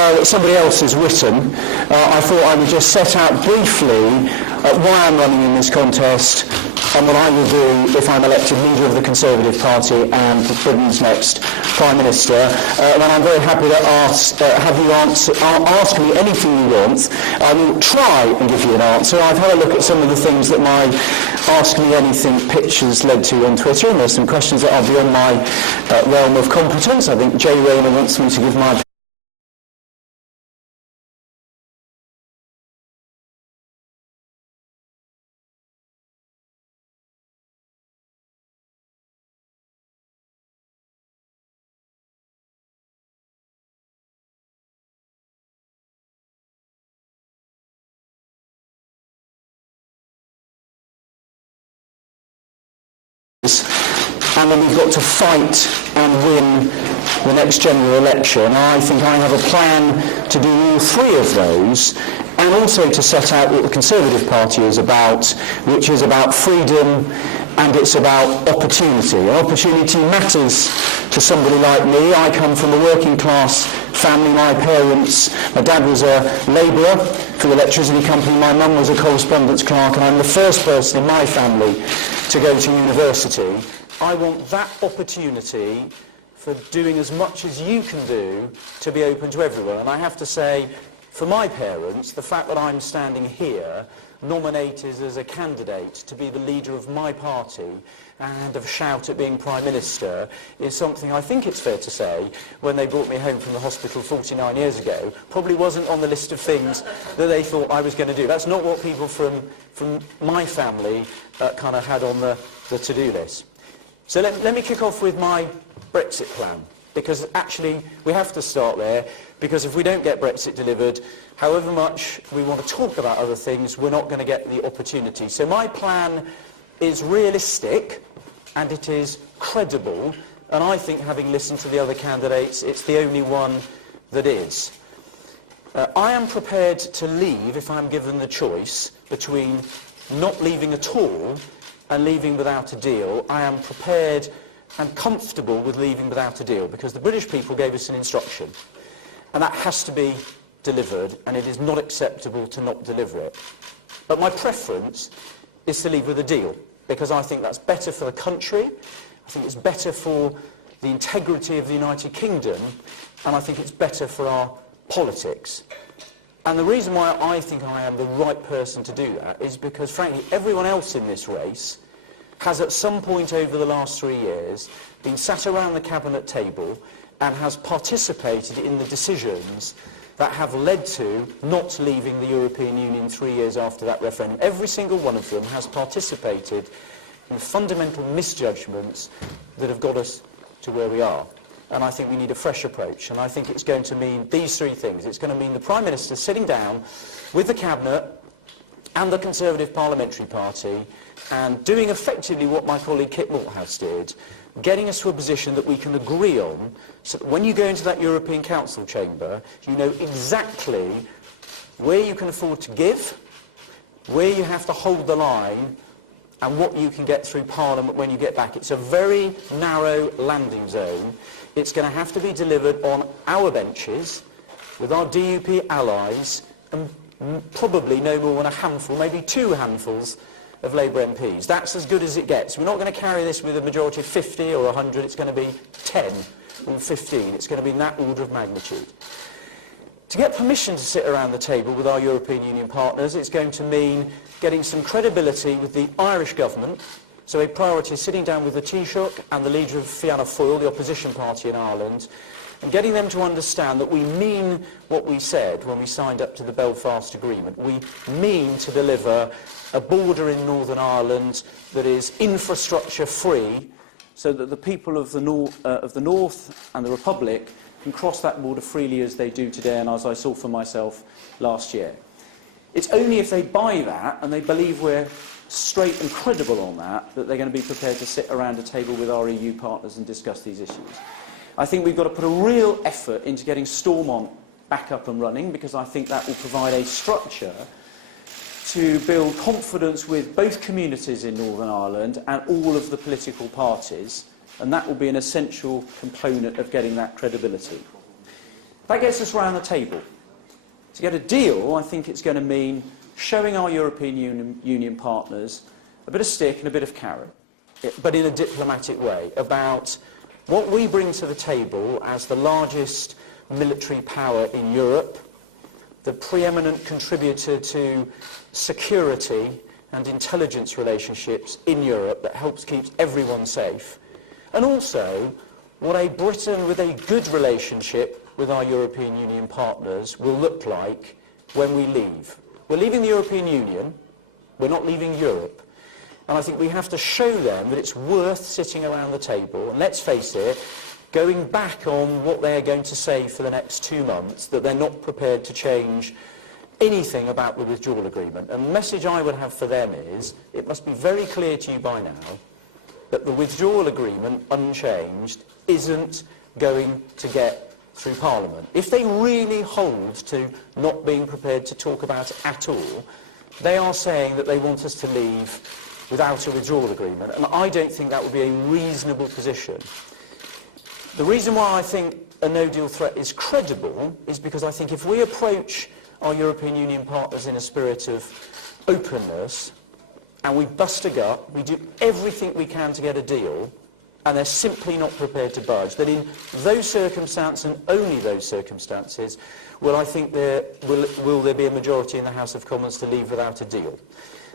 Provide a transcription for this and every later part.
that somebody else has written, I thought I would just set out briefly why I'm running in this contest and what I will do if I'm elected leader of the Conservative Party and Britain's next Prime Minister. And I'm very happy to have you ask me anything you want. I will try and give you an answer. I've had a look at some of the things that my Ask Me Anything pictures led to on Twitter, and there's some questions that are beyond my realm of competence. I think Jay Rayner wants me to give my and then we've got to fight and win the next general election. I think I have a plan to do all three of those, and also to set out what the Conservative Party is about, which is about freedom and it's about opportunity. And opportunity matters to somebody like me. I come from a working class family. My dad was a labourer for the electricity company, my mum was a correspondence clerk, and I'm the first person in my family to go to university. I want that opportunity for doing as much as you can do to be open to everyone. And I have to say, for my parents, the fact that I'm standing here, nominated as a candidate to be the leader of my party and have a shout at being Prime Minister, is something I think it's fair to say, when they brought me home from the hospital 49 years ago, probably wasn't on the list of things that they thought I was going to do. That's not what people from my family kind of had on the to-do list. So let me kick off with my Brexit plan, because actually we have to start there, because if we don't get Brexit delivered, however much we want to talk about other things, we're not going to get the opportunity. So my plan is realistic and it is credible, and I think, having listened to the other candidates, it's the only one that is. I am prepared to leave if I'm given the choice between not leaving at all and leaving without a deal. I am prepared and comfortable with leaving without a deal, because the British people gave us an instruction, and that has to be delivered, and it is not acceptable to not deliver it. But my preference is to leave with a deal, because I think that's better for the country, I think it's better for the integrity of the United Kingdom, and I think it's better for our politics. And the reason why I think I am the right person to do that is because, frankly, everyone else in this race has at some point over the last 3 years been sat around the cabinet table and has participated in the decisions that have led to not leaving the European Union 3 years after that referendum. Every single one of them has participated in fundamental misjudgments that have got us to where we are. And I think we need a fresh approach, and I think it's going to mean these three things. It's going to mean the Prime Minister sitting down with the Cabinet and the Conservative Parliamentary Party and doing effectively what my colleague Kit Malthouse did, getting us to a position that we can agree on, so that when you go into that European Council chamber, you know exactly where you can afford to give, where you have to hold the line, and what you can get through Parliament when you get back. It's a very narrow landing zone. It's going to have to be delivered on our benches, with our DUP allies, and probably no more than a handful, maybe 2 handfuls of Labour MPs. That's as good as it gets. We're not going to carry this with a majority of 50 or 100. It's going to be 10 or 15. It's going to be in that order of magnitude. To get permission to sit around the table with our European Union partners, it's going to mean getting some credibility with the Irish government. So a priority is sitting down with the Taoiseach and the leader of Fianna Fáil, the opposition party in Ireland, and getting them to understand that we mean what we said when we signed up to the Belfast Agreement. We mean to deliver a border in Northern Ireland that is infrastructure free, so that the people of the North and the Republic can cross that border freely as they do today, and as I saw for myself last year. It's only if they buy that and they believe we're straight and credible on that they're going to be prepared to sit around a table with our EU partners and discuss these issues. I think we've got to put a real effort into getting Stormont back up and running, because I think that will provide a structure to build confidence with both communities in Northern Ireland and all of the political parties, and that will be an essential component of getting that credibility. That gets us round the table. To get a deal, I think it's going to mean showing our European Union partners a bit of stick and a bit of carrot, but in a diplomatic way, about what we bring to the table as the largest military power in Europe, the preeminent contributor to security and intelligence relationships in Europe that helps keep everyone safe, and also what a Britain with a good relationship with our European Union partners will look like when we leave. We're leaving the European Union, we're not leaving Europe. And I think we have to show them that it's worth sitting around the table, and let's face it, going back on what they're going to say for the next 2 months, that they're not prepared to change anything about the withdrawal agreement. And the message I would have for them is, it must be very clear to you by now that the withdrawal agreement, unchanged, isn't going to get through Parliament. If they really hold to not being prepared to talk about it at all, they are saying that they want us to leave without a withdrawal agreement, and I don't think that would be a reasonable position. The reason why I think a no-deal threat is credible is because I think if we approach our European Union partners in a spirit of openness, and we bust a gut, we do everything we can to get a deal, and they're simply not prepared to budge, that in those circumstances, and only those circumstances, I think will there be a majority in the House of Commons to leave without a deal.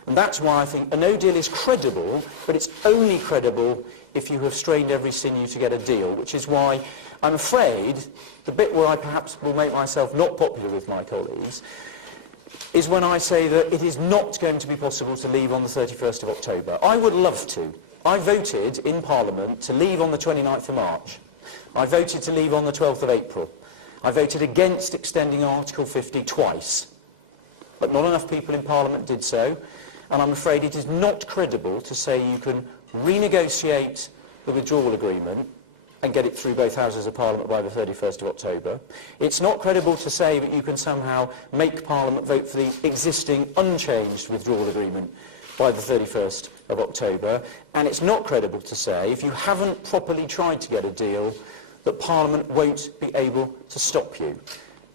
And that's why I think a no deal is credible, but it's only credible if you have strained every sinew to get a deal, which is why I'm afraid the bit where I perhaps will make myself not popular with my colleagues is when I say that it is not going to be possible to leave on the 31st of October. I would love to. I voted in Parliament to leave on the 29th of March. I voted to leave on the 12th of April. I voted against extending Article 50 twice. But not enough people in Parliament did so, and I'm afraid it is not credible to say you can renegotiate the withdrawal agreement and get it through both Houses of Parliament by the 31st of October. It's not credible to say that you can somehow make Parliament vote for the existing unchanged withdrawal agreement by the 31st of October, and it's not credible to say, if you haven't properly tried to get a deal, that Parliament won't be able to stop you.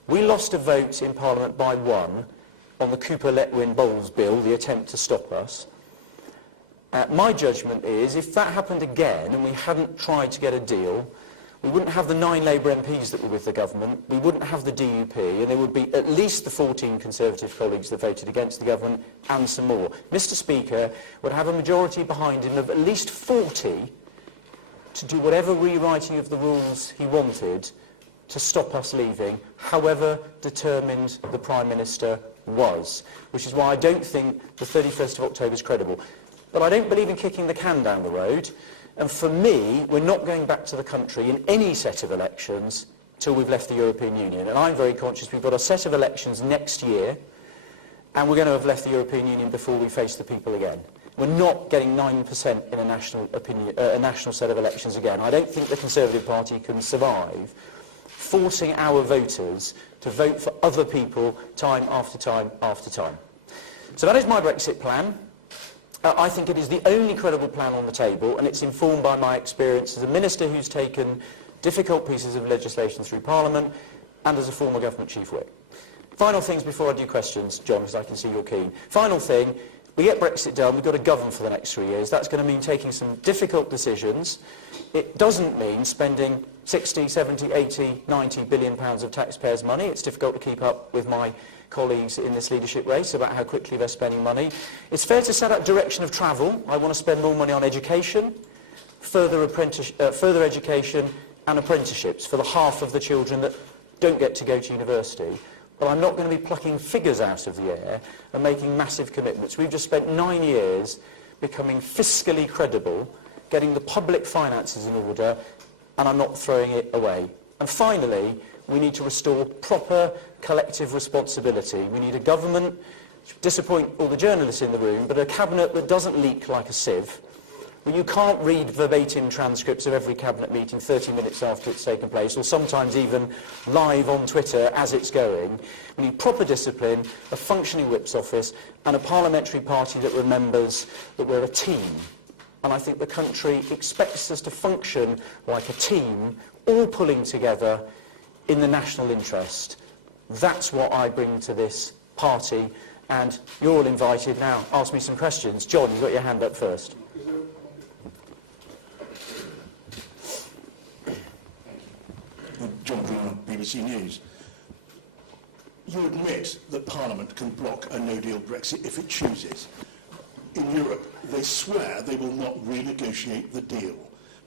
We lost a vote in Parliament by 1 on the Cooper-Letwin-Bowles bill, the attempt to stop us. My judgment is, if that happened again and we hadn't tried to get a deal, we wouldn't have the 9 Labour MPs that were with the government, we wouldn't have the DUP, and there would be at least the 14 Conservative colleagues that voted against the government, and some more. Mr Speaker would have a majority behind him of at least 40 to do whatever rewriting of the rules he wanted to stop us leaving, however determined the Prime Minister was, which is why I don't think the 31st of October is credible. But I don't believe in kicking the can down the road. And for me, we're not going back to the country in any set of elections till we've left the European Union. And I'm very conscious we've got a set of elections next year, and we're going to have left the European Union before we face the people again. We're not getting 9% in a national set of elections again. I don't think the Conservative Party can survive forcing our voters to vote for other people time after time after time. So that is my Brexit plan. I think it is the only credible plan on the table, and it's informed by my experience as a minister who's taken difficult pieces of legislation through Parliament and as a former government chief whip. Final things before I do questions, John, because I can see you're keen. Final thing, we get Brexit done, we've got to govern for the next 3 years. That's going to mean taking some difficult decisions. It doesn't mean spending 60, 70, 80, 90 billion pounds of taxpayers' money. It's difficult to keep up with my colleagues in this leadership race about how quickly they're spending money. It's fair to set out direction of travel. I want to spend more money on education, further education and apprenticeships for the half of the children that don't get to go to university. But I'm not going to be plucking figures out of the air and making massive commitments. We've just spent 9 years becoming fiscally credible, getting the public finances in order, and I'm not throwing it away. And finally, we need to restore proper collective responsibility. We need a government, disappoint all the journalists in the room, but a cabinet that doesn't leak like a sieve, where you can't read verbatim transcripts of every cabinet meeting 30 minutes after it's taken place, or sometimes even live on Twitter as it's going. We need proper discipline, a functioning whip's office, and a parliamentary party that remembers that we're a team. And I think the country expects us to function like a team, all pulling together in the national interest. That's what I bring to this party, and you're all invited. Now, ask me some questions. John, you've got your hand up first. John Brown, BBC News. You admit that Parliament can block a no-deal Brexit if it chooses. In Europe, they swear they will not renegotiate the deal.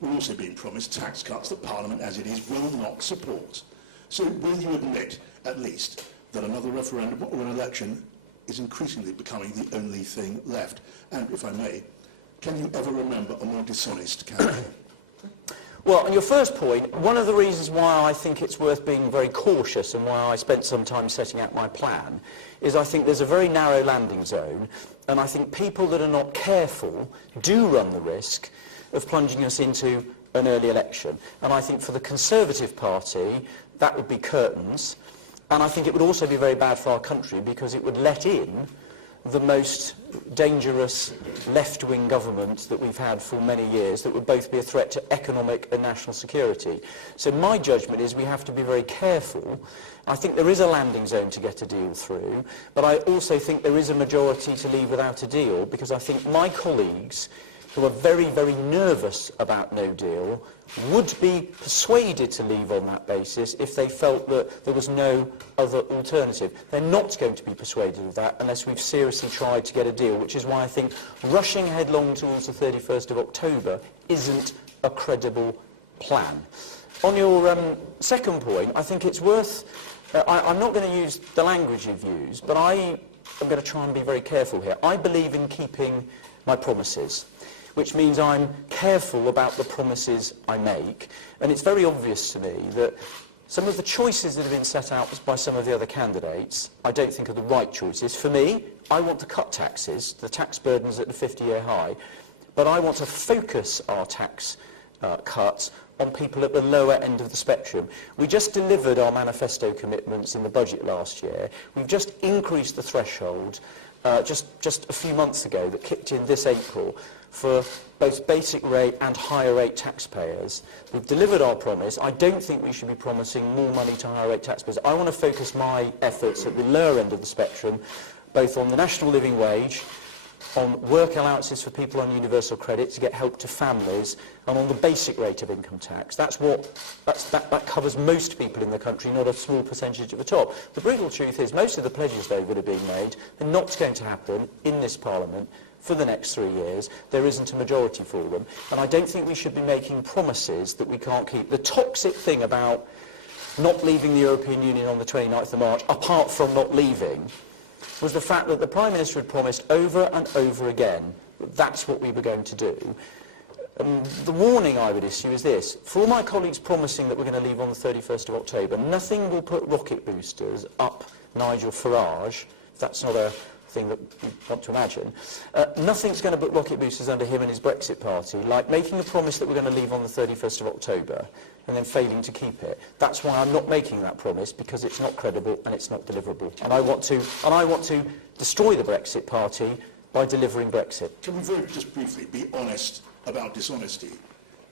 We're also being promised tax cuts that Parliament, as it is, will not support. So will you admit, at least, that another referendum or an election is increasingly becoming the only thing left? And, if I may, can you ever remember a more dishonest campaign? Well, on your first point, one of the reasons why I think it's worth being very cautious and why I spent some time setting out my plan is I think there's a very narrow landing zone, and I think people that are not careful do run the risk of plunging us into an early election. And I think for the Conservative Party, that would be curtains, and I think it would also be very bad for our country because it would let in the most dangerous left-wing government that we've had for many years that would both be a threat to economic and national security. So my judgment is we have to be very careful. I think there is a landing zone to get a deal through, but I also think there is a majority to leave without a deal, because I think my colleagues who are very, very nervous about no deal would be persuaded to leave on that basis if they felt that there was no other alternative. They're not going to be persuaded of that unless we've seriously tried to get a deal, which is why I think rushing headlong towards the 31st of October isn't a credible plan. On your second point, I think it's worth... I'm not going to use the language you've used, but I am going to try and be very careful here. I believe in keeping my promises, which means I'm careful about the promises I make. And it's very obvious to me that some of the choices that have been set out by some of the other candidates I don't think are the right choices. For me, I want to cut taxes. The tax burden's at the 50-year high. But I want to focus our tax cuts on people at the lower end of the spectrum. We just delivered our manifesto commitments in the budget last year. We've just increased the threshold just a few months ago that kicked in this April for both basic rate and higher rate taxpayers. We've delivered our promise. I don't think we should be promising more money to higher rate taxpayers. I want to focus my efforts at the lower end of the spectrum, both on the national living wage, on work allowances for people on universal credit to get help to families, and on the basic rate of income tax. That covers most people in the country, not a small percentage at the top. The brutal truth is most of the pledges, though, that are being made are not going to happen in this Parliament for the next 3 years. There isn't a majority for them, and I don't think we should be making promises that we can't keep. The toxic thing about not leaving the European Union on the 29th of March, apart from not leaving, was the fact that the Prime Minister had promised over and over again that that's what we were going to do. The warning I would issue is this. For all my colleagues promising that we're going to leave on the 31st of October, nothing will put rocket boosters up Nigel Farage, if that's not a thing that you want to imagine. Nothing's going to put rocket boosters under him and his Brexit party, like making a promise that we're going to leave on the 31st of October and then failing to keep it. That's why I'm not making that promise, because it's not credible and it's not deliverable. And I want to destroy the Brexit party by delivering Brexit. Can we very just briefly be honest about dishonesty?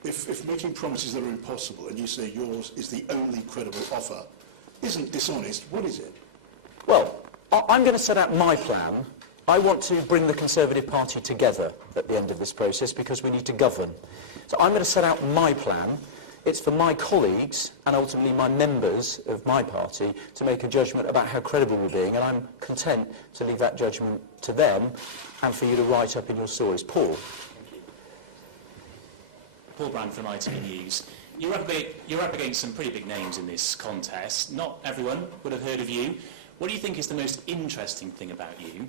If making promises that are impossible and you say yours is the only credible offer isn't dishonest, what is it? Well, I'm going to set out my plan. I want to bring the Conservative Party together at the end of this process because we need to govern. So I'm going to set out my plan. It's for my colleagues and ultimately my members of my party to make a judgment about how credible we're being, and I'm content to leave that judgment to them and for you to write up in your stories. Paul. Paul Brand from ITV News. You're up against some pretty big names in this contest. Not everyone would have heard of you. What do you think is the most interesting thing about you?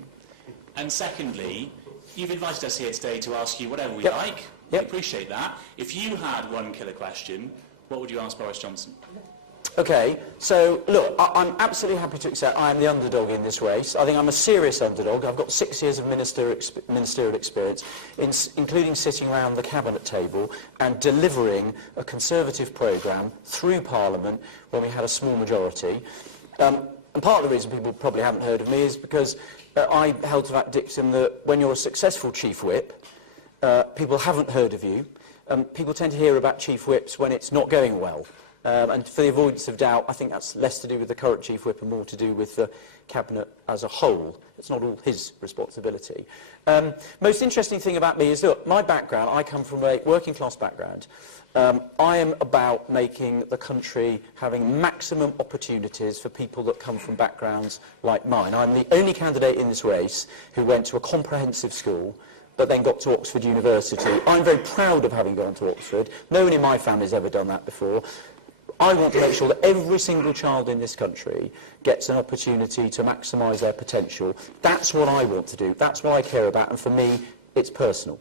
And secondly, you've invited us here today to ask you whatever we like. We appreciate that. If you had one killer question, what would you ask Boris Johnson? Okay, so look, I'm absolutely happy to accept I am the underdog in this race. I think I'm a serious underdog. I've got 6 years of ministerial experience, including sitting around the cabinet table and delivering a Conservative programme through Parliament when we had a small majority. And part of the reason people probably haven't heard of me is because I held to that dictum that when you're a successful chief whip, people haven't heard of you. People tend to hear about chief whips when it's not going well. And for the avoidance of doubt, I think that's less to do with the current Chief Whip and more to do with the Cabinet as a whole. It's not all his responsibility. Most interesting thing about me is, look, my background, I come from a working class background. I am about making the country having maximum opportunities for people that come from backgrounds like mine. I'm the only candidate in this race who went to a comprehensive school but then got to Oxford University. I'm very proud of having gone to Oxford. No one in my family has ever done that before. I want to make sure that every single child in this country gets an opportunity to maximise their potential. That's what I want to do. That's what I care about, and for me, it's personal.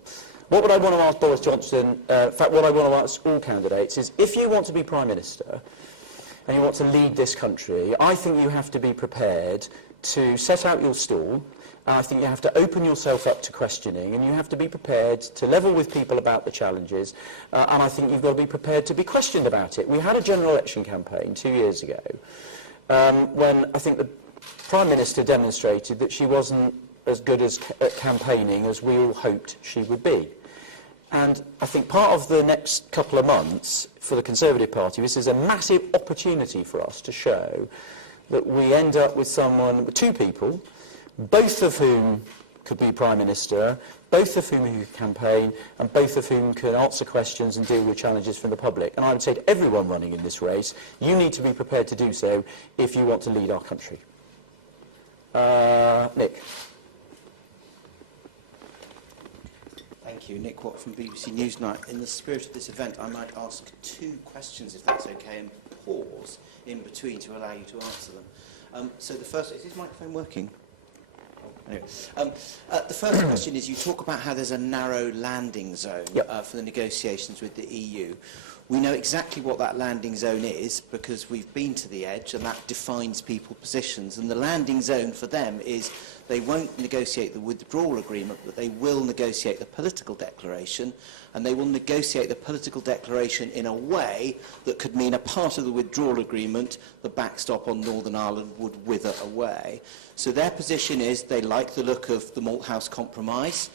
What would I want to ask Boris Johnson, in fact, what I want to ask all candidates is, if you want to be Prime Minister and you want to lead this country, I think you have to be prepared to set out your stall. I think you have to open yourself up to questioning, and you have to be prepared to level with people about the challenges, and I think you've got to be prepared to be questioned about it. We had a general election campaign 2 years ago when I think the Prime Minister demonstrated that she wasn't as good at campaigning as we all hoped she would be. And I think part of the next couple of months for the Conservative Party, this is a massive opportunity for us to show that we end up with two people, both of whom could be Prime Minister, both of whom can campaign, and both of whom can answer questions and deal with challenges from the public. And I would say to everyone running in this race, you need to be prepared to do so if you want to lead our country. Nick. Thank you. Nick Watt from BBC Newsnight. In the spirit of this event, I might ask 2 questions, if that's okay, and pause in between to allow you to answer them. So the first, is this microphone working? Anyway, the first question is, you talk about how there's a narrow landing zone for the negotiations with the EU. We know exactly what that landing zone is because we've been to the edge, and that defines people's positions. And the landing zone for them is they won't negotiate the withdrawal agreement, but they will negotiate the political declaration, and they will negotiate the political declaration in a way that could mean a part of the withdrawal agreement, the backstop on Northern Ireland, would wither away. So their position is they like the look of the Malthouse Compromise.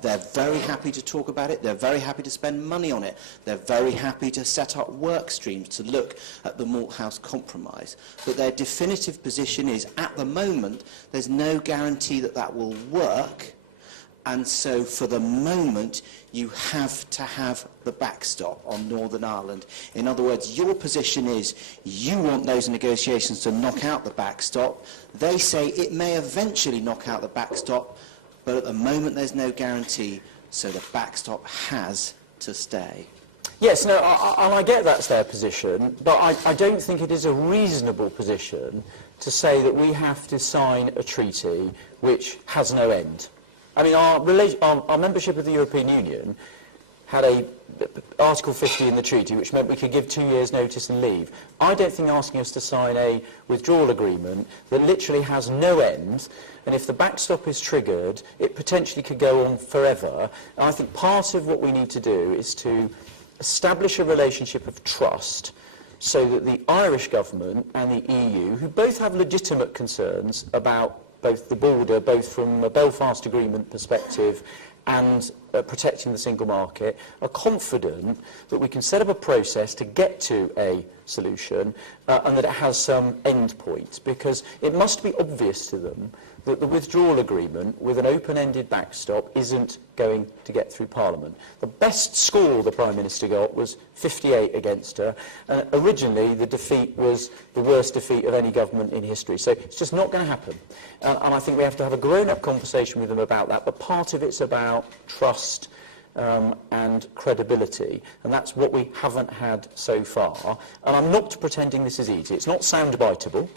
They're very happy to talk about it. They're very happy to spend money on it. They're very happy to set up work streams to look at the Malthouse Compromise. But their definitive position is, at the moment, there's no guarantee that that will work. And so, for the moment, you have to have the backstop on Northern Ireland. In other words, your position is you want those negotiations to knock out the backstop. They say it may eventually knock out the backstop, but at the moment there's no guarantee, so the backstop has to stay. Yes, no, and I get that's their position, but I don't think it is a reasonable position to say that we have to sign a treaty which has no end. I mean, our membership of the European Union had Article 50 in the treaty, which meant we could give 2 years' notice and leave. I don't think asking us to sign a withdrawal agreement that literally has no end, and if the backstop is triggered, it potentially could go on forever. And I think part of what we need to do is to establish a relationship of trust so that the Irish government and the EU, who both have legitimate concerns about both the border, both from a Belfast Agreement perspective and protecting the single market, are confident that we can set up a process to get to a solution and that it has some end point, because it must be obvious to them that the withdrawal agreement with an open-ended backstop isn't going to get through Parliament. The best score the Prime Minister got was 58 against her. Originally, the defeat was the worst defeat of any government in history. So it's just not going to happen. And I think we have to have a grown-up conversation with them about that, but part of it's about trust and credibility, and that's what we haven't had so far. And I'm not pretending this is easy. It's not soundbiteable.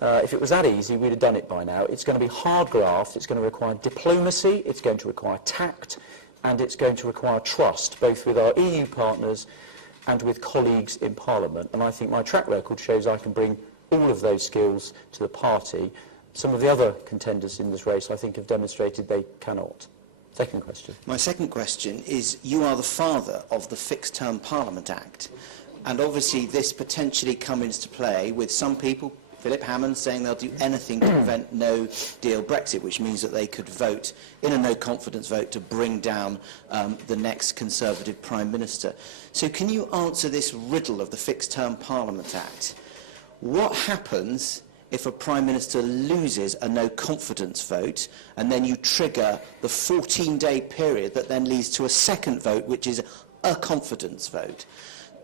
If it was that easy, we'd have done it by now. It's going to be hard graft, it's going to require diplomacy, it's going to require tact, and it's going to require trust, both with our EU partners and with colleagues in Parliament. And I think my track record shows I can bring all of those skills to the party. Some of the other contenders in this race, I think, have demonstrated they cannot. Second question. My second question is, you are the father of the Fixed Term Parliament Act, and obviously this potentially comes into play with some people Philip Hammond saying they'll do anything to prevent no deal Brexit, which means that they could vote in a no confidence vote to bring down the next Conservative Prime Minister. So can you answer this riddle of the Fixed Term Parliament Act? What happens if a Prime Minister loses a no confidence vote and then you trigger the 14-day period that then leads to a second vote, which is a confidence vote?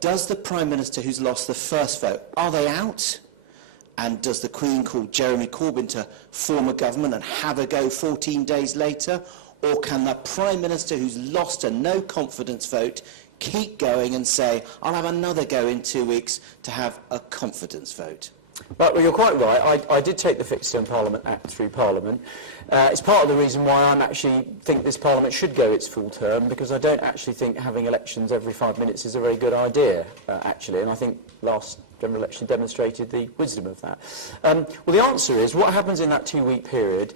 Does the Prime Minister who's lost the first vote, are they out? And does the Queen call Jeremy Corbyn to form a government and have a go 14 days later? Or can the Prime Minister who's lost a no confidence vote keep going and say, I'll have another go in 2 weeks to have a confidence vote? Right, well, you're quite right. I did take the Fixed Term Parliament Act through Parliament. It's part of the reason why I actually think this Parliament should go its full term, because I don't actually think having elections every 5 minutes is a very good idea, actually, and I think last general election demonstrated the wisdom of that. Well, the answer is what happens in that 2-week period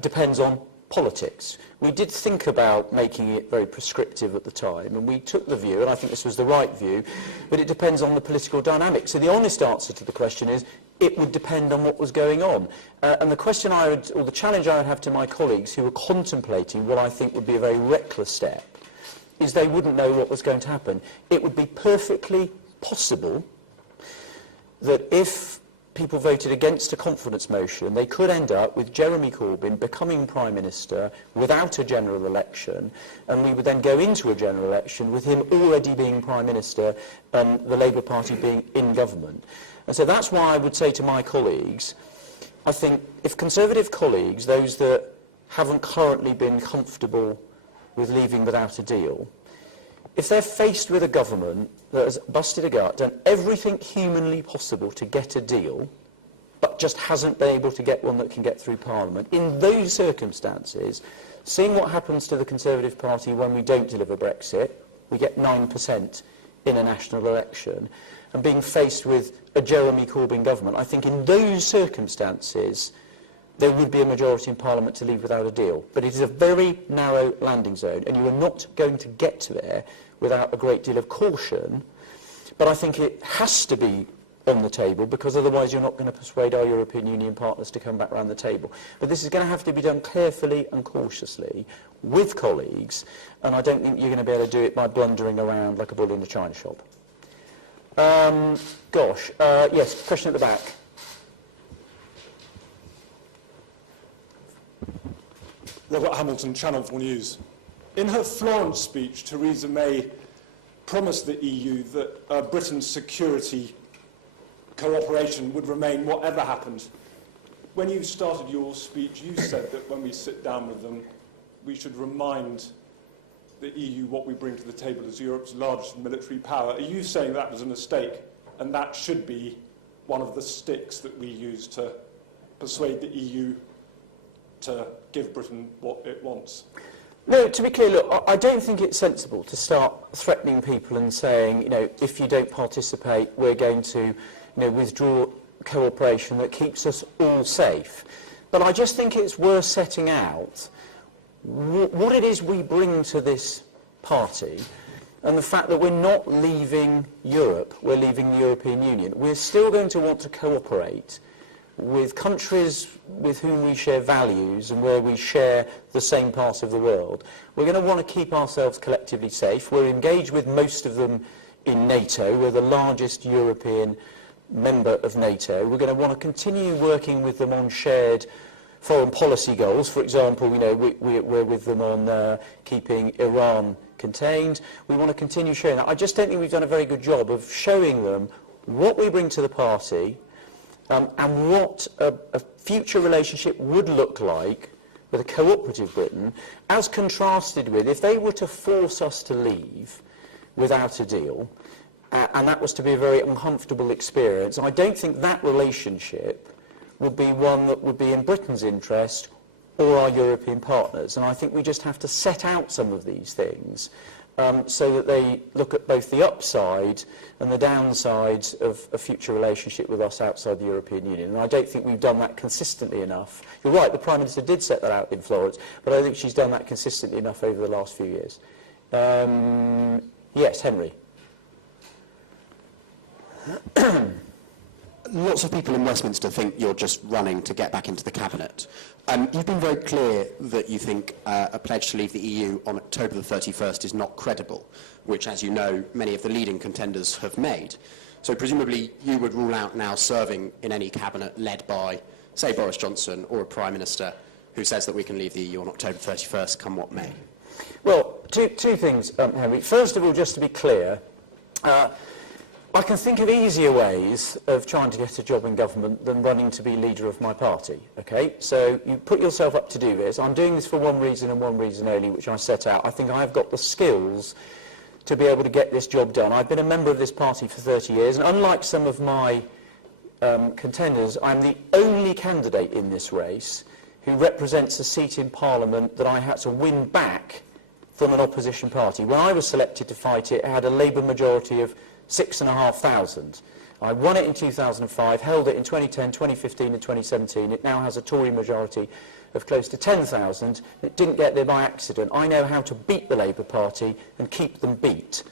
depends on politics. We did think about making it very prescriptive at the time, and we took the view, and I think this was the right view, but it depends on the political dynamics. So the honest answer to the question is it would depend on what was going on. And the question I would, or the challenge I would have to my colleagues who were contemplating what I think would be a very reckless step, is they wouldn't know what was going to happen. It would be perfectly possible that if people voted against a confidence motion, they could end up with Jeremy Corbyn becoming Prime Minister without a general election, and we would then go into a general election with him already being Prime Minister and the Labour Party being in government. And so that's why I would say to my colleagues, I think if Conservative colleagues, those that haven't currently been comfortable with leaving without a deal, if they're faced with a government that has busted a gut, done everything humanly possible to get a deal, but just hasn't been able to get one that can get through Parliament, in those circumstances, seeing what happens to the Conservative Party when we don't deliver Brexit, we get 9% in a national election, and being faced with a Jeremy Corbyn government, I think in those circumstances, there would be a majority in Parliament to leave without a deal. But it is a very narrow landing zone, and you are not going to get to there without a great deal of caution. But I think it has to be on the table, because otherwise you're not going to persuade our European Union partners to come back around the table. But this is going to have to be done carefully and cautiously with colleagues, and I don't think you're going to be able to do it by blundering around like a bull in a china shop. Yes, question at the back. Robert Hamilton, Channel 4 News. In her Florence speech, Theresa May promised the EU that Britain's security cooperation would remain whatever happened. When you started your speech, you said that when we sit down with them, we should remind the EU what we bring to the table as Europe's largest military power. Are you saying that was a mistake, and that should be one of the sticks that we use to persuade the EU to give Britain what it wants? No, to be clear, look, I don't think it's sensible to start threatening people and saying, if you don't participate, we're going to, withdraw cooperation that keeps us all safe. But I just think it's worth setting out what it is we bring to this party, and the fact that we're not leaving Europe, we're leaving the European Union. We're still going to want to cooperate with countries with whom we share values and where we share the same part of the world. We're going to want to keep ourselves collectively safe. We're engaged with most of them in NATO. We're the largest European member of NATO. We're going to want to continue working with them on shared foreign policy goals. For example, we're with them on keeping Iran contained. We want to continue sharing that. I just don't think we've done a very good job of showing them what we bring to the party, and what a future relationship would look like with a cooperative Britain, as contrasted with if they were to force us to leave without a deal, and that was to be a very uncomfortable experience. I don't think that relationship would be one that would be in Britain's interest or our European partners. And I think we just have to set out some of these things so that they look at both the upside and the downsides of a future relationship with us outside the European Union. And I don't think we've done that consistently enough. You're right, the Prime Minister did set that out in Florence, but I don't think she's done that consistently enough over the last few years. Yes, Henry. lots of people in Westminster think you're just running to get back into the cabinet. You've been very clear that you think a pledge to leave the EU on October the 31st is not credible, which, as you know, many of the leading contenders have made. So presumably you would rule out now serving in any cabinet led by, say, Boris Johnson or a Prime Minister who says that we can leave the EU on October 31st, come what may. Well, two things, Henry. First of all, just to be clear, I can think of easier ways of trying to get a job in government than running to be leader of my party, okay? So you put yourself up to do this. I'm doing this for one reason and one reason only, which I set out. I think I've got the skills to be able to get this job done. I've been a member of this party for 30 years, and unlike some of my contenders, I'm the only candidate in this race who represents a seat in Parliament that I had to win back from an opposition party. When I was selected to fight it, it had a Labour majority of 6,500. I won it in 2005, held it in 2010, 2015 and 2017. It now has a Tory majority of close to 10,000. It didn't get there by accident. I know how to beat the Labour Party and keep them beat.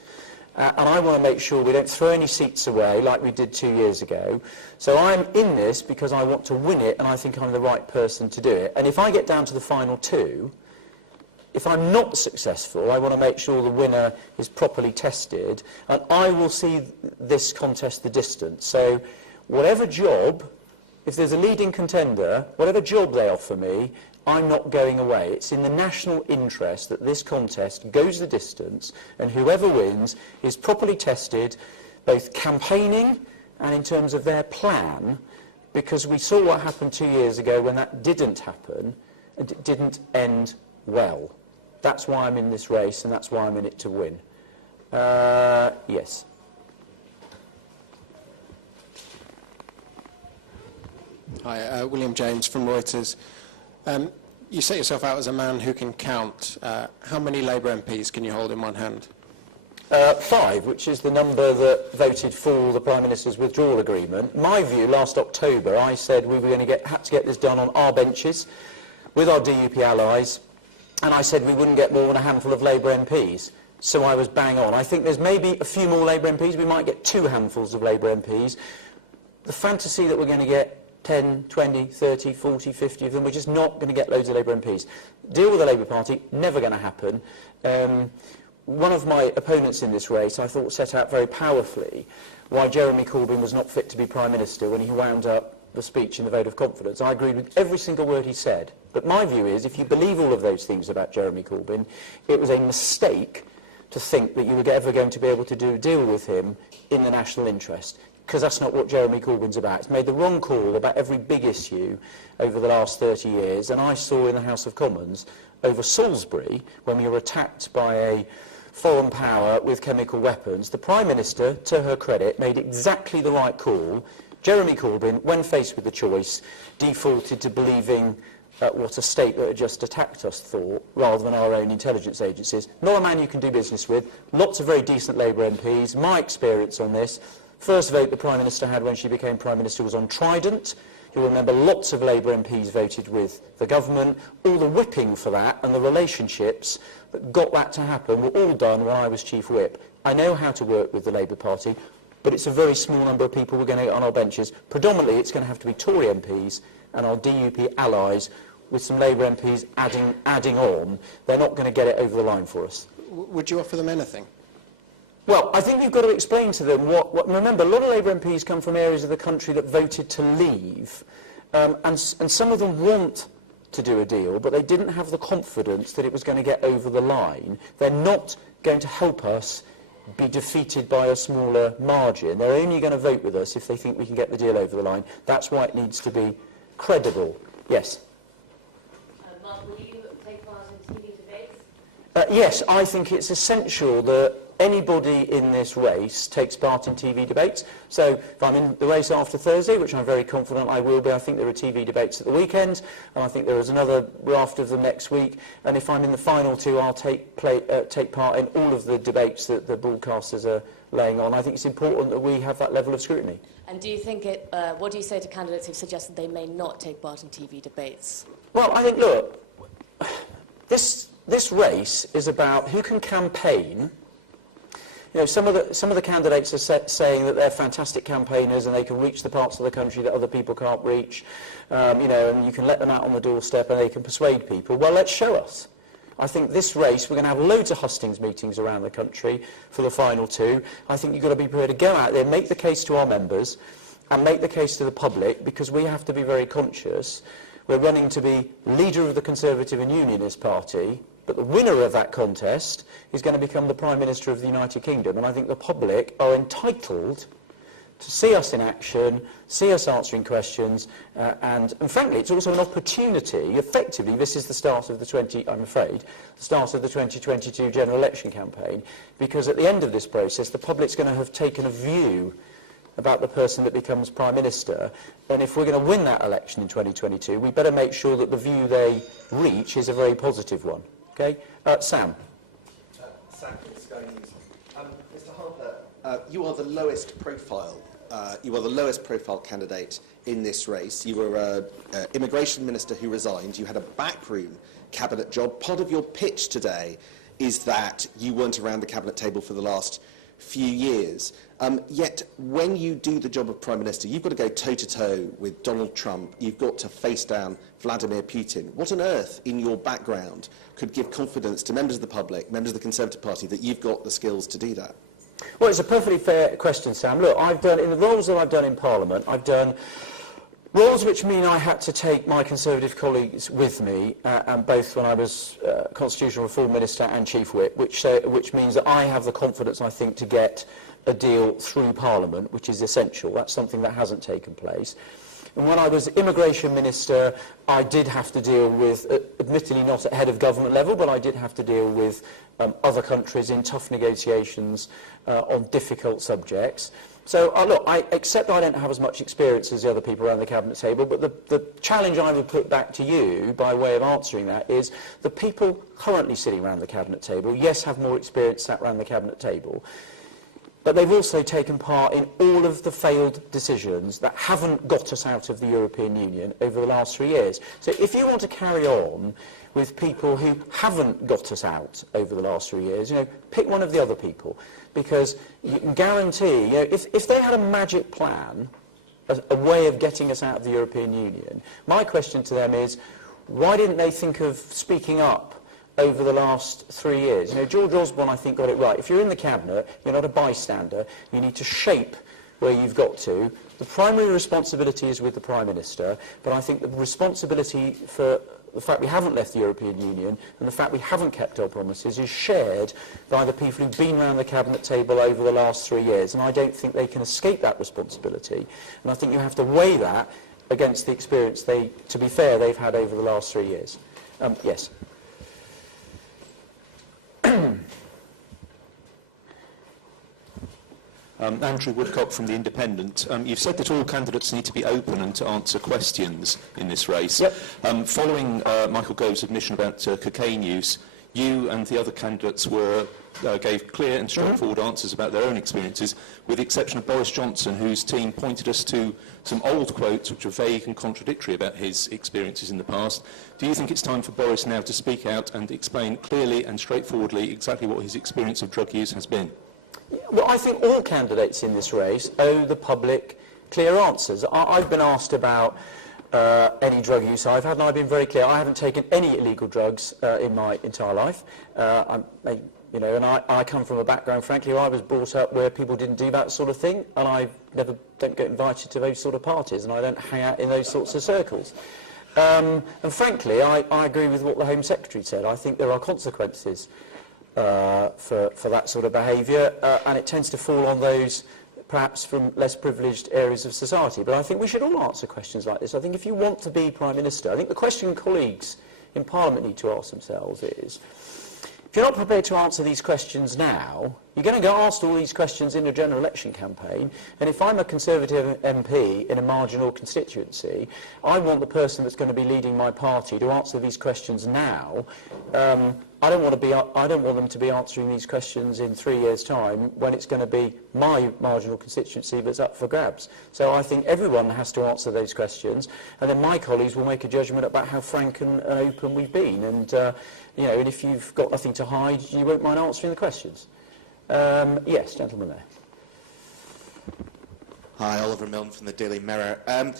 And I want to make sure we don't throw any seats away like we did 2 years ago. So I'm in this because I want to win it and I think I'm the right person to do it. And if I get down to the final two, if I'm not successful, I want to make sure the winner is properly tested, and I will see this contest the distance. So whatever job, if there's a leading contender, whatever job they offer me, I'm not going away. It's in the national interest that this contest goes the distance, and whoever wins is properly tested, both campaigning and in terms of their plan, because we saw what happened 2 years ago when that didn't happen, and it didn't end well. That's why I'm in this race, and that's why I'm in it to win. Yes. Hi, William James from Reuters. You set yourself out as a man who can count. How many Labour MPs can you hold in one hand? 5, which is the number that voted for the Prime Minister's withdrawal agreement. My view, last October, I said we were going to had to get this done on our benches with our DUP allies, and I said we wouldn't get more than a handful of Labour MPs. So I was bang on. I think there's maybe a few more Labour MPs. We might get 2 handfuls of Labour MPs. The fantasy that we're going to get 10, 20, 30, 40, 50 of them, we're just not going to get loads of Labour MPs. Deal with the Labour Party, never going to happen. One of my opponents in this race, I thought, set out very powerfully why Jeremy Corbyn was not fit to be Prime Minister when he wound up the speech in the vote of confidence. I agreed with every single word he said. But my view is, if you believe all of those things about Jeremy Corbyn, it was a mistake to think that you were ever going to be able to do a deal with him in the national interest, because that's not what Jeremy Corbyn's about. It's made the wrong call about every big issue over the last 30 years, and I saw in the House of Commons over Salisbury, when we were attacked by a foreign power with chemical weapons, the Prime Minister, to her credit, made exactly the right call. Jeremy Corbyn, when faced with the choice, defaulted to believing what a state that had just attacked us thought, rather than our own intelligence agencies. Not a man you can do business with. Lots of very decent Labour MPs. My experience on this, first vote the Prime Minister had when she became Prime Minister was on Trident. You'll remember lots of Labour MPs voted with the government. All the whipping for that and the relationships that got that to happen were all done when I was Chief Whip. I know how to work with the Labour Party, but it's a very small number of people we're going to get on our benches. Predominantly it's going to have to be Tory MPs and our DUP allies, with some Labour MPs adding on. They're not going to get it over the line for us. Would you offer them anything? Well, I think you've got to explain to them what remember, a lot of Labour MPs come from areas of the country that voted to leave, and some of them want to do a deal, but they didn't have the confidence that it was going to get over the line. They're not going to help us be defeated by a smaller margin. They're only going to vote with us if they think we can get the deal over the line. That's why it needs to be credible. Yes? Mark, will you take part in TV debates? Yes, I think it's essential that anybody in this race takes part in TV debates. So if I'm in the race after Thursday, which I'm very confident I will be, I think there are TV debates at the weekend, and I think there is another raft of them next week. And if I'm in the final 2, I'll take part in all of the debates that the broadcasters are laying on. I think it's important that we have that level of scrutiny. And do you think what do you say to candidates who've suggested they may not take part in TV debates? Well, I think, look, this race is about who can campaign You know, some of the candidates are saying that they're fantastic campaigners and they can reach the parts of the country that other people can't reach, you know, and you can let them out on the doorstep and they can persuade people. Well, let's show us. I think this race, we're going to have loads of hustings meetings around the country for the final two. I think you've got to be prepared to go out there, make the case to our members and make the case to the public, because we have to be very conscious. We're running to be leader of the Conservative and Unionist Party, but the winner of that contest is going to become the Prime Minister of the United Kingdom. And I think the public are entitled to see us in action, see us answering questions, and frankly, it's also an opportunity. Effectively, this is the start of the the start of the 2022 general election campaign, because at the end of this process, the public's going to have taken a view about the person that becomes Prime Minister, and if we're going to win that election in 2022, we better make sure that the view they reach is a very positive one. Okay? Sam. Sam from Sky News. Mr. Harper, you are the lowest profile. You are the lowest profile candidate in this race. You were an immigration minister who resigned. You had a backroom cabinet job. Part of your pitch today is that you weren't around the cabinet table for the last few years. Yet, when you do the job of Prime Minister, you've got to go toe-to-toe with Donald Trump. You've got to face down Vladimir Putin. What on earth, in your background, could give confidence to members of the public, members of the Conservative Party, that you've got the skills to do that? Well, it's a perfectly fair question, Sam. Look, I've done, in the roles that I've done in Parliament, I've done roles which mean I had to take my Conservative colleagues with me, and both when I was Constitutional Reform Minister and Chief Whip, which means that I have the confidence, I think, to get a deal through Parliament, which is essential. That's something that hasn't taken place. And when I was Immigration Minister, I did have to deal with, admittedly not at head of government level, but I did have to deal with other countries in tough negotiations on difficult subjects. So, look, I accept I don't have as much experience as the other people around the Cabinet table, but the challenge I would put back to you, by way of answering that, is the people currently sitting around the Cabinet table, yes, have more experience sat around the Cabinet table, but they've also taken part in all of the failed decisions that haven't got us out of the European Union over the last 3 years. So if you want to carry on with people who haven't got us out over the last 3 years, you know, pick one of the other people, because you can guarantee, you know, if they had a magic plan, a way of getting us out of the European Union, my question to them is, why didn't they think of speaking up over the last 3 years? You know, George Osborne, I think, got it right. If you're in the Cabinet, you're not a bystander. You need to shape where you've got to. The primary responsibility is with the Prime Minister, but I think the responsibility for the fact we haven't left the European Union and the fact we haven't kept our promises is shared by the people who've been around the Cabinet table over the last 3 years, and I don't think they can escape that responsibility. And I think you have to weigh that against the experience to be fair, they've had over the last 3 years. Yes. Andrew Woodcock from The Independent. You've said that all candidates need to be open and to answer questions in this race. Yep. Following Michael Gove's admission about cocaine use, you and the other candidates gave clear and straightforward answers about their own experiences, with the exception of Boris Johnson, whose team pointed us to some old quotes which are vague and contradictory about his experiences in the past. Do you think it's time for Boris now to speak out and explain clearly and straightforwardly exactly what his experience of drug use has been? Well, I think all candidates in this race owe the public clear answers. I've been asked about any drug use I've had, and I've been very clear. I haven't taken any illegal drugs in my entire life. I come from a background, frankly, where I was brought up where people didn't do that sort of thing, and I don't get invited to those sort of parties, and I don't hang out in those sorts of circles. And frankly, I agree with what the Home Secretary said. I think there are consequences for that sort of behaviour, and it tends to fall on those perhaps from less privileged areas of society. But I think we should all answer questions like this. I think if you want to be Prime Minister, I think the question colleagues in Parliament need to ask themselves is, if you're not prepared to answer these questions now, you're going to get asked all these questions in a general election campaign, and if I'm a Conservative MP in a marginal constituency, I want the person that's going to be leading my party to answer these questions now. I don't want them to be answering these questions in 3 years' time when it's going to be my marginal constituency that's up for grabs. So I think everyone has to answer those questions, and then my colleagues will make a judgment about how frank and open we've been. And and if you've got nothing to hide, you won't mind answering the questions. Yes, gentleman there. Hi, Oliver Milne from the Daily Mirror.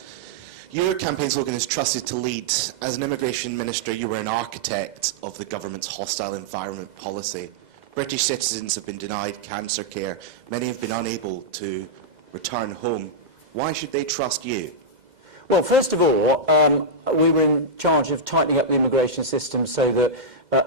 Your campaign slogan is trusted to lead. As an immigration minister, you were an architect of the government's hostile environment policy. British citizens have been denied cancer care. Many have been unable to return home. Why should they trust you? Well, first of all, we were in charge of tightening up the immigration system so that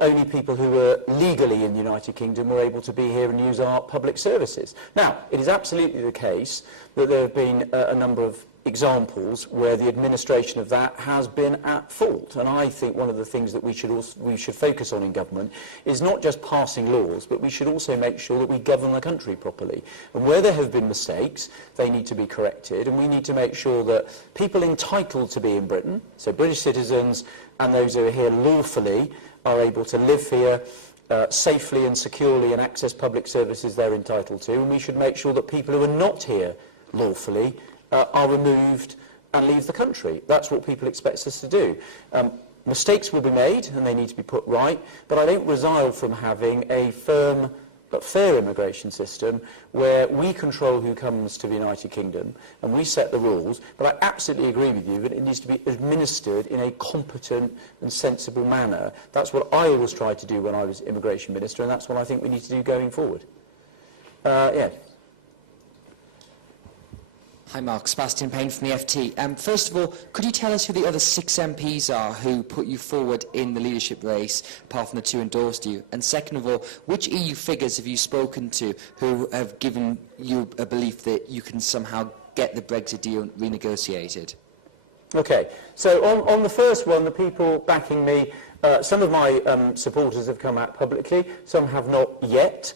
only people who were legally in the United Kingdom were able to be here and use our public services. Now, it is absolutely the case that there have been a number of examples where the administration of that has been at fault, and I think one of the things that we should focus on in government is not just passing laws, but we should also make sure that we govern the country properly. And where there have been mistakes, they need to be corrected, and we need to make sure that people entitled to be in Britain, so British citizens and those who are here lawfully, are able to live here safely and securely and access public services they're entitled to, and we should make sure that people who are not here lawfully are removed and leave the country. That's what people expect us to do. Mistakes will be made and they need to be put right, but I don't resile from having a firm but fair immigration system where we control who comes to the United Kingdom and we set the rules, but I absolutely agree with you that it needs to be administered in a competent and sensible manner. That's what I always tried to do when I was immigration minister, and that's what I think we need to do going forward. Yeah. Hi Mark, Sebastian Payne from the FT. First of all, could you tell us who the other 6 MPs are who put you forward in the leadership race, apart from the 2 endorsed you? And second of all, which EU figures have you spoken to who have given you a belief that you can somehow get the Brexit deal renegotiated? Okay, so on the first one, the people backing me, some of my supporters have come out publicly, some have not yet.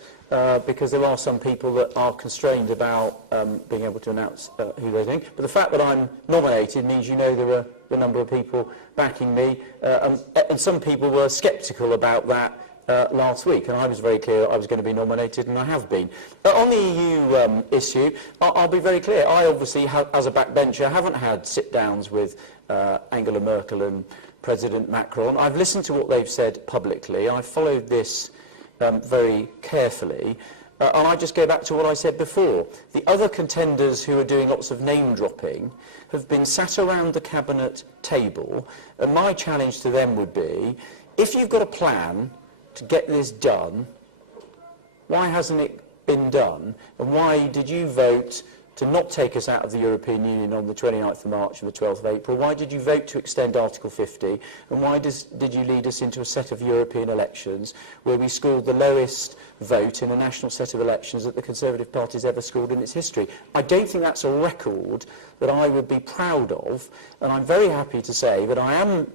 Because there are some people that are constrained about being able to announce who they're doing. But the fact that I'm nominated means you know there are a number of people backing me, and some people were sceptical about that last week, and I was very clear I was going to be nominated, and I have been. On the EU issue, I'll be very clear. I obviously, as a backbencher, haven't had sit-downs with Angela Merkel and President Macron. I've listened to what they've said publicly. I've followed this very carefully, and I just go back to what I said before. The other contenders who are doing lots of name-dropping have been sat around the cabinet table, and my challenge to them would be, if you've got a plan to get this done, why hasn't it been done, and why did you vote to not take us out of the European Union on the 29th of March and the 12th of April? Why did you vote to extend Article 50? And why did you lead us into a set of European elections where we scored the lowest vote in a national set of elections that the Conservative Party's ever scored in its history? I don't think that's a record that I would be proud of, and I'm very happy to say that I am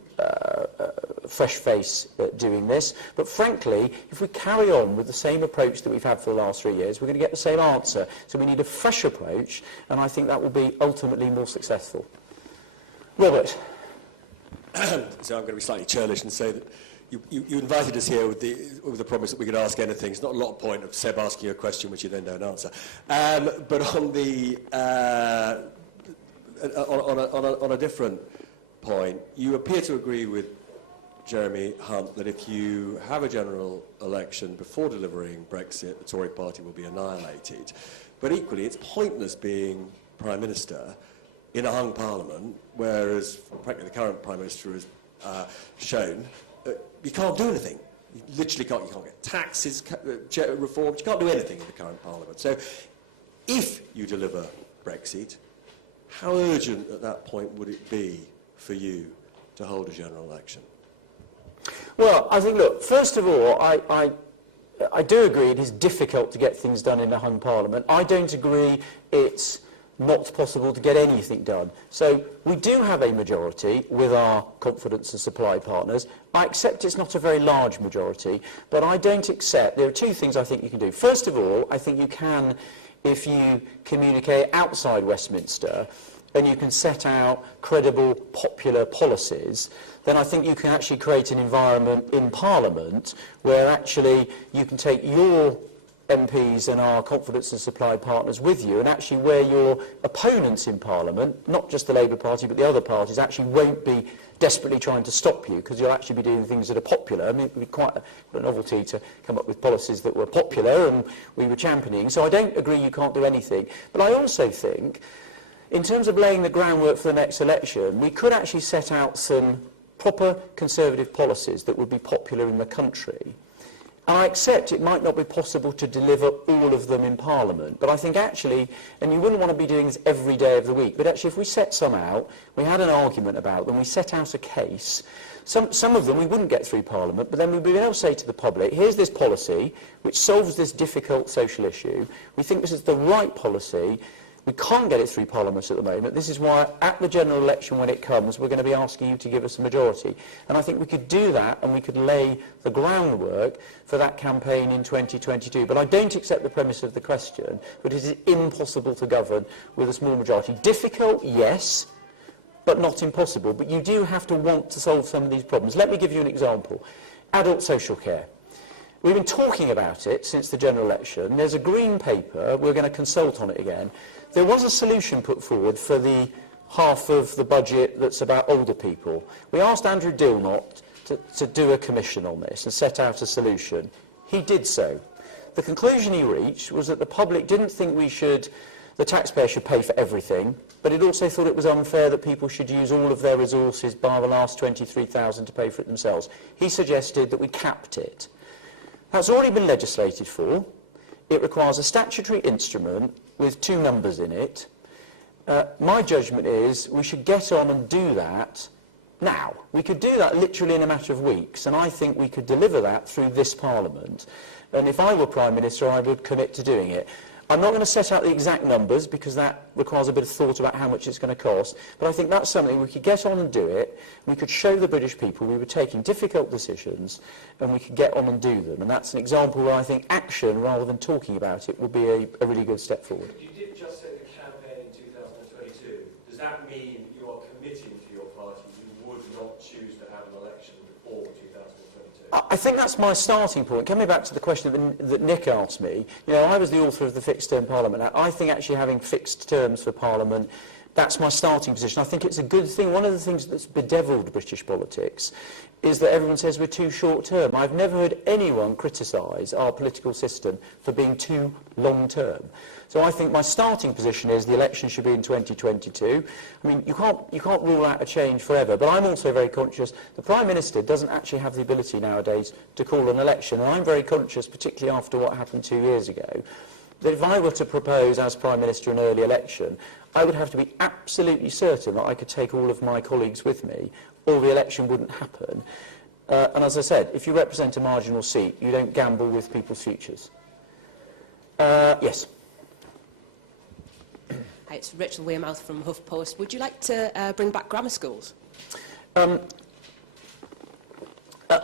fresh face doing this, but frankly, if we carry on with the same approach that we've had for the last 3 years, we're going to get the same answer. So we need a fresh approach, and I think that will be ultimately more successful. Robert. So I'm going to be slightly churlish and say that you invited us here with the promise that we could ask anything. It's not a lot of point of Seb asking you a question which you then don't answer. But on the on a different point, you appear to agree with Jeremy Hunt that if you have a general election before delivering Brexit, the Tory party will be annihilated. But equally, it's pointless being Prime Minister in a hung Parliament, whereas, frankly, the current Prime Minister has shown you can't do anything. You literally can't. You can't get taxes reformed. You can't do anything in the current Parliament. So if you deliver Brexit, how urgent at that point would it be for you to hold a general election? Well, I think, look, first of all, I do agree it is difficult to get things done in a hung Parliament. I don't agree it's not possible to get anything done. So we do have a majority with our confidence and supply partners. I accept it's not a very large majority, but I don't accept, there are 2 things I think you can do. First of all, I think you can, if you communicate outside Westminster, and you can set out credible, popular policies, then I think you can actually create an environment in Parliament where actually you can take your MPs and our confidence and supply partners with you, and actually where your opponents in Parliament, not just the Labour Party but the other parties, actually won't be desperately trying to stop you, because you'll actually be doing things that are popular. I mean, it would be quite a novelty to come up with policies that were popular and we were championing. So I don't agree you can't do anything. But I also think, in terms of laying the groundwork for the next election, we could actually set out some proper Conservative policies that would be popular in the country. And I accept it might not be possible to deliver all of them in Parliament, but I think actually, and you wouldn't want to be doing this every day of the week, but actually if we set some out, we had an argument about them, we set out a case, some of them we wouldn't get through Parliament, but then we'd be able to say to the public, here's this policy which solves this difficult social issue, we think this is the right policy. We can't get it through Parliament at the moment. This is why at the general election when it comes, we're going to be asking you to give us a majority. And I think we could do that and we could lay the groundwork for that campaign in 2022. But I don't accept the premise of the question, but it is impossible to govern with a small majority. Difficult, yes, but not impossible. But you do have to want to solve some of these problems. Let me give you an example. Adult social care. We've been talking about it since the general election. There's a green paper. We're going to consult on it again. There was a solution put forward for the half of the budget that's about older people. We asked Andrew Dilnott to do a commission on this and set out a solution. He did so. The conclusion he reached was that the public didn't think the taxpayer should pay for everything, but it also thought it was unfair that people should use all of their resources bar the last 23,000 to pay for it themselves. He suggested that we capped it. That's already been legislated for. It requires a statutory instrument with two numbers in it. My judgment is we should get on and do that now. We could do that literally in a matter of weeks, and I think we could deliver that through this Parliament. And if I were Prime Minister, I would commit to doing it. I'm not going to set out the exact numbers because that requires a bit of thought about how much it's going to cost, but I think that's something we could get on and do it. We could show the British people we were taking difficult decisions and we could get on and do them. And that's an example where I think action, rather than talking about it, would be a really good step forward. You did just say the campaign in 2022. Does that mean you are committing to your party you would not choose to have an election before 2022? I think that's my starting point. Coming back to the question that Nick asked me, you know, I was the author of the fixed term Parliament. I think actually having fixed terms for Parliament, that's my starting position. I think it's a good thing. One of the things that's bedevilled British politics is that everyone says we're too short term. I've never heard anyone criticise our political system for being too long term. So I think my starting position is the election should be in 2022. I mean, you can't rule out a change forever, but I'm also very conscious the Prime Minister doesn't actually have the ability nowadays to call an election, and I'm very conscious, particularly after what happened 2 years ago, that if I were to propose as Prime Minister an early election, I would have to be absolutely certain that I could take all of my colleagues with me, or the election wouldn't happen. And as I said, if you represent a marginal seat, you don't gamble with people's futures. Yes. Hi, it's Rachel Wearmouth from HuffPost. Would you like to bring back grammar schools?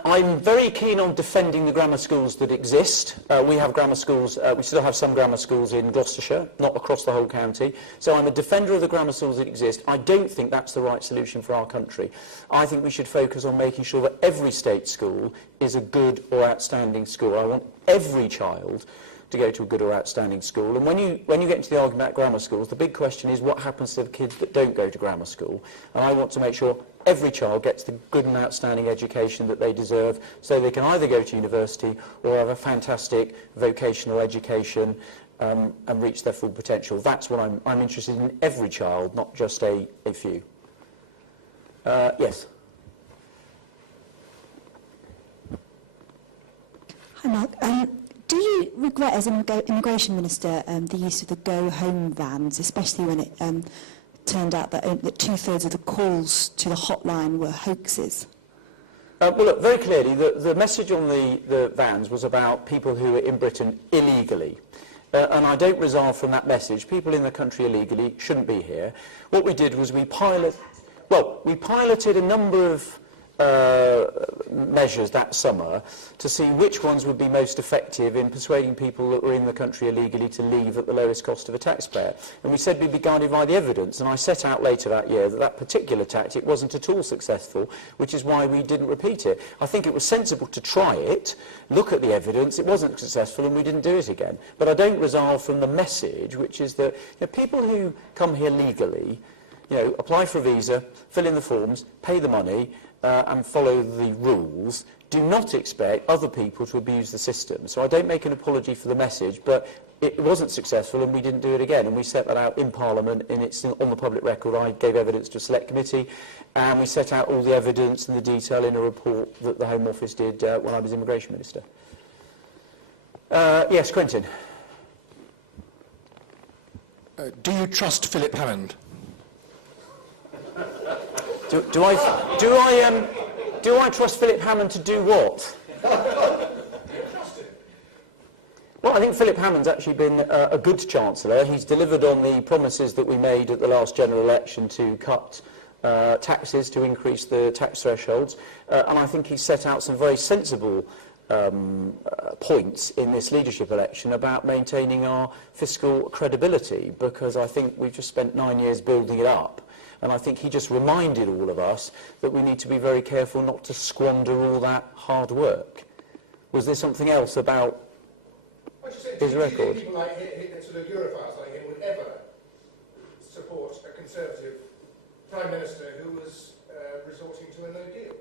I'm very keen on defending the grammar schools that exist. We have grammar schools, we still have some grammar schools in Gloucestershire, not across the whole county. So I'm a defender of the grammar schools that exist. I don't think that's the right solution for our country. I think we should focus on making sure that every state school is a good or outstanding school. I want every child to go to a good or outstanding school. And when you get into the argument about grammar schools, the big question is what happens to the kids that don't go to grammar school. And I want to make sure every child gets the good and outstanding education that they deserve, so they can either go to university or have a fantastic vocational education and reach their full potential. That's what I'm interested in every child, not just a few. Yes. Hi, Mark. Do you regret, as an immigration minister, the use of the go-home vans, especially when it turned out that 2/3 of the calls to the hotline were hoaxes? Well, look, very clearly, the message on the vans was about people who were in Britain illegally. And I don't resile from that message. People in the country illegally shouldn't be here. What we did was we piloted a number of measures that summer to see which ones would be most effective in persuading people that were in the country illegally to leave at the lowest cost of a taxpayer. And we said we'd be guided by the evidence, and I set out later that year that that particular tactic wasn't at all successful, which is why we didn't repeat it. I think it was sensible to try it, look at the evidence, it wasn't successful, and we didn't do it again. But I don't resolve from the message, which is that people who come here legally, apply for a visa, fill in the forms, pay the money, and follow the rules, do not expect other people to abuse the system. So I don't make an apology for the message, but it wasn't successful and we didn't do it again. And we set that out in Parliament, and it's on the public record. I gave evidence to a select committee, and we set out all the evidence and the detail in a report that the Home Office did when I was Immigration Minister. Yes, Quentin. Do you trust Philip Hammond? Do I trust Philip Hammond to do what? Well, I think Philip Hammond's actually been a good Chancellor. He's delivered on the promises that we made at the last general election to cut taxes, to increase the tax thresholds, and I think he's set out some very sensible points in this leadership election about maintaining our fiscal credibility, because I think we've just spent 9 years building it up. And I think he just reminded all of us that we need to be very careful not to squander all that hard work. Was there something else about his record? Do you think people like sort of Europhiles like him would ever support a Conservative Prime Minister who was resorting to a no deal?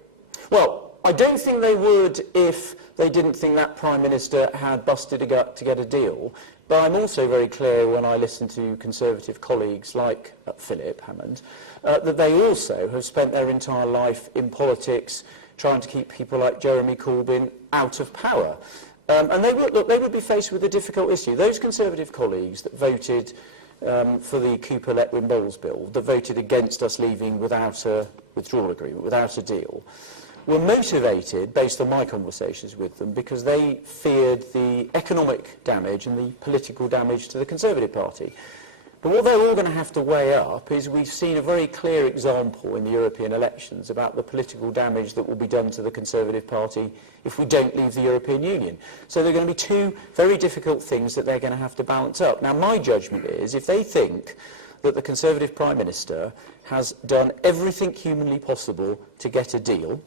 Well, I don't think they would if they didn't think that Prime Minister had busted a gut to get a deal. But I'm also very clear when I listen to Conservative colleagues like Philip Hammond that they also have spent their entire life in politics trying to keep people like Jeremy Corbyn out of power. And they would be faced with a difficult issue. Those Conservative colleagues that voted for the Cooper-Letwin-Bowles bill, that voted against us leaving without a withdrawal agreement, without a deal, were motivated, based on my conversations with them, because they feared the economic damage and the political damage to the Conservative Party. But what they're all going to have to weigh up is we've seen a very clear example in the European elections about the political damage that will be done to the Conservative Party if we don't leave the European Union. So there are going to be two very difficult things that they're going to have to balance up. Now, my judgment is, if they think that the Conservative Prime Minister has done everything humanly possible to get a deal,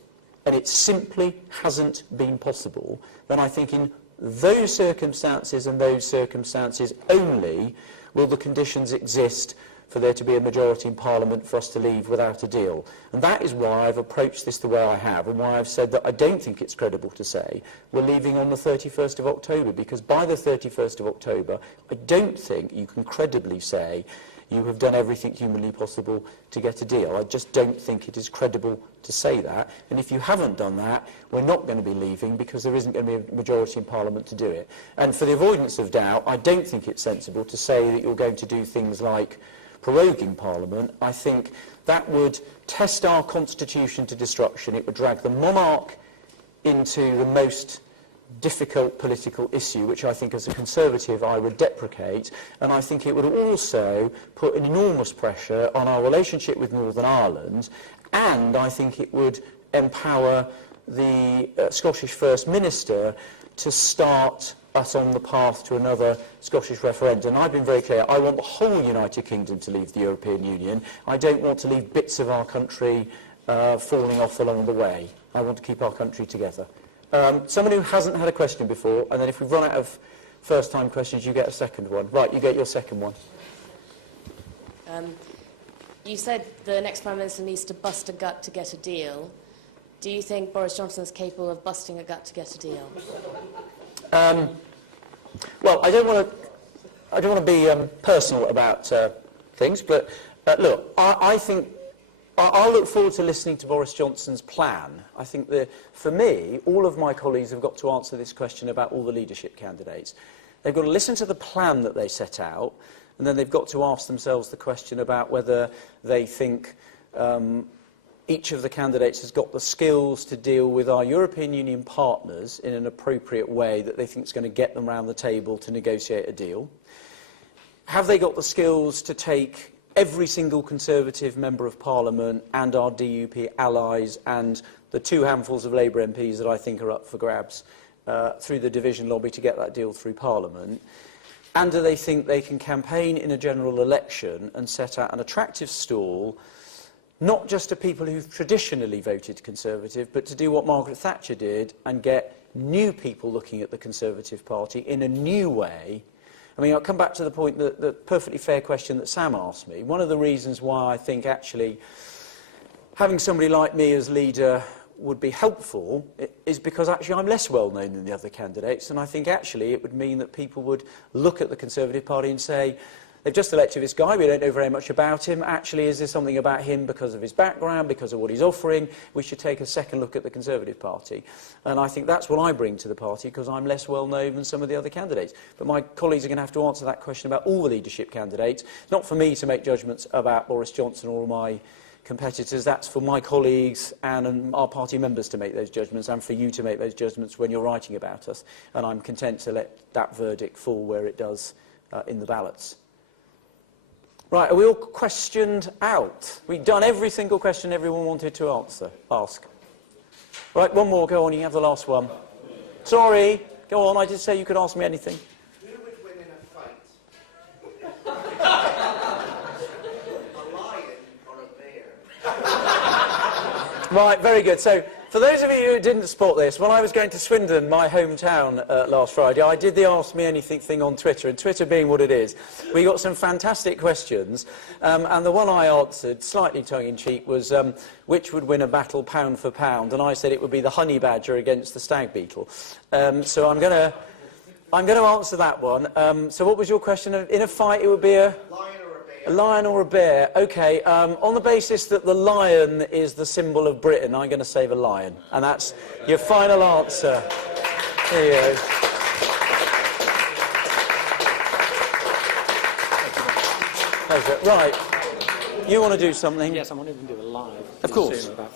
and it simply hasn't been possible, then I think in those circumstances and those circumstances only will the conditions exist for there to be a majority in Parliament for us to leave without a deal. And that is why I've approached this the way I have, and why I've said that I don't think it's credible to say we're leaving on the 31st of October, because by the 31st of October, I don't think you can credibly say you have done everything humanly possible to get a deal. I just don't think it is credible to say that. And if you haven't done that, we're not going to be leaving, because there isn't going to be a majority in Parliament to do it. And for the avoidance of doubt, I don't think it's sensible to say that you're going to do things like proroguing Parliament. I think that would test our constitution to destruction. It would drag the monarch into the most difficult political issue, which I think as a Conservative I would deprecate, and I think it would also put an enormous pressure on our relationship with Northern Ireland, and I think it would empower the Scottish First Minister to start us on the path to another Scottish referendum. I've been very clear, I want the whole United Kingdom to leave the European Union. I don't want to leave bits of our country falling off along the way. I want to keep our country together. Someone who hasn't had a question before, and then if we run out of first-time questions, you get a second one. Right, you get your second one. You said the next Prime Minister needs to bust a gut to get a deal. Do you think Boris Johnson is capable of busting a gut to get a deal? Well, I don't want to be personal about things, but look, I think I'll look forward to listening to Boris Johnson's plan. I think that, for me, all of my colleagues have got to answer this question about all the leadership candidates. They've got to listen to the plan that they set out, and then they've got to ask themselves the question about whether they think each of the candidates has got the skills to deal with our European Union partners in an appropriate way that they think is going to get them round the table to negotiate a deal. Have they got the skills to take every single Conservative Member of Parliament and our DUP allies and the 2 handfuls of Labour MPs that I think are up for grabs through the division lobby to get that deal through Parliament? And do they think they can campaign in a general election and set out an attractive stall, not just to people who've traditionally voted Conservative, but to do what Margaret Thatcher did and get new people looking at the Conservative Party in a new way? I mean, I'll come back to the point, the perfectly fair question that Sam asked me. One of the reasons why I think actually having somebody like me as leader would be helpful is because actually I'm less well known than the other candidates, and I think actually it would mean that people would look at the Conservative Party and say, they've just elected this guy, we don't know very much about him, actually is there something about him because of his background, because of what he's offering, we should take a second look at the Conservative Party. And I think that's what I bring to the party, because I'm less well known than some of the other candidates. But my colleagues are going to have to answer that question about all the leadership candidates, not for me to make judgments about Boris Johnson or my competitors, that's for my colleagues and our party members to make those judgments, and for you to make those judgments when you're writing about us. And I'm content to let that verdict fall where it does in the ballots. Right, are we all questioned out? We've done every single question everyone wanted to ask. Right, one more, go on, you have the last one. Sorry, go on, I did say you could ask me anything. Who would win in a fight? Right, very good. So, for those of you who didn't spot this, when I was going to Swindon, my hometown, last Friday, I did the Ask Me Anything thing on Twitter, and Twitter being what it is, we got some fantastic questions, and the one I answered, slightly tongue-in-cheek, was which would win a battle pound for pound, and I said it would be the honey badger against the stag beetle. So I'm going to answer that one. So what was your question? In a fight, it would be a lion or a bear. Okay, on the basis that the lion is the symbol of Britain, I'm going to say the lion. And that's your final answer. There you go. Pleasure. Right. You want to do something? Yes, I want to do a live. Of course. About